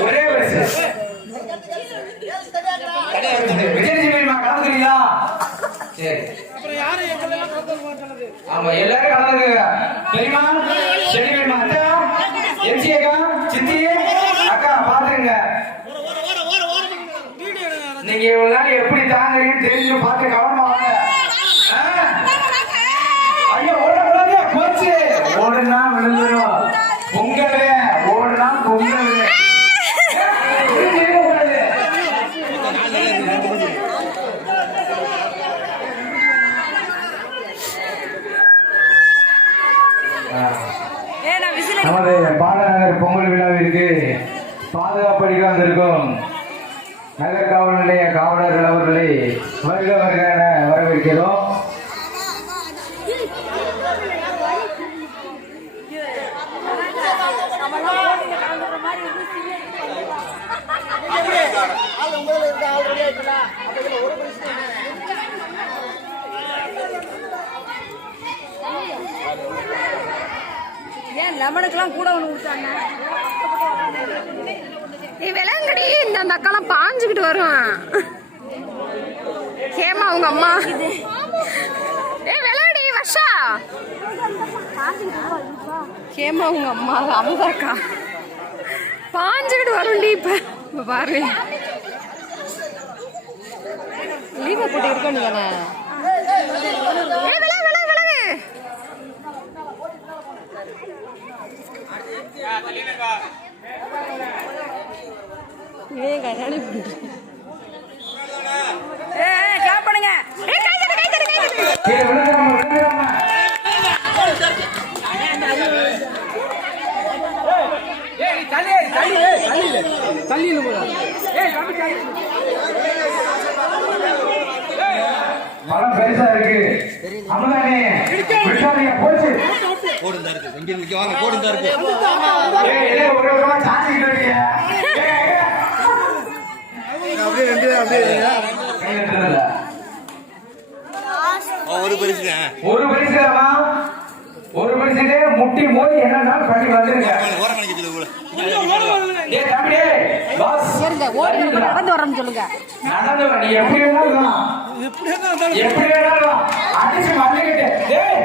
ஒரே ஆமா எல்லாரும் கலந்துங்க. பெரியமா செடிமா அக்கா எம்சி அக்கா சித்தி அக்கா பாத்துருங்க. நீங்க இவ்வளவு நாள் எப்படி தாங்குறீங்கன்னு தெரிஞ்சு பார்த்து கவனமா வாங்க. ஐயோ ஓடக்கூடாது போச்சு. ஓடுனா விழுந்துடும். பொங்கல் ஓடுனா பொங்கல். நமது பாலநகர் பொங்கல் விழாவிற்கு பாதுகாப்பு அளிக்க வந்திருக்கும் நகர் காவல் நிலைய காவலர்கள் அவர்களை வருக வருக என வரவேற்கிறோம். ஏன் லெமனுக்கெல்லாம் கூட ஒன்று கொடுத்தாங்க. நீ விளங்கடி இந்த அக்காலாம் பாஞ்சுக்கிட்டு வரும். ஹேமா அவங்க அம்மா விளையாடி வர்ஷா ஹேமா அவங்க அம்மா அமுதாக்கா பாஞ்சுக்கிட்டு வரும்டி. இப்ப பாரு லீவை போட்டு இருக்கணும் தானே. பழம் பெருசா இருக்கு. அம்மதானே விட்டாதீங்க போச்சு. கோடுந்தா இருக்கு. இங்க இங்க வாங்க கோடுந்தா இருக்கு. ஏய் ஒரு ஒரு சாஞ்சிட்டு இருக்கீங்க. அப்படியே ரெண்டு அப்படியே ஒரு பரிசு ஒரு பரிசுமா ஒரு பரிசுக்கு முட்டி மோதி என்னன்னா பண்ணி வந்துருங்க. ஓரம் கணக்கு சொல்லுங்க. ஏய் தம்பி பாஸ் இருங்க ஓடி நடந்து வரணும் சொல்லுங்க. நடந்து வா. நீ எப்படி வேணாலும் எப்படி வேணாலும் அடிச்சு மல்லிக்கிட்டு. டேய்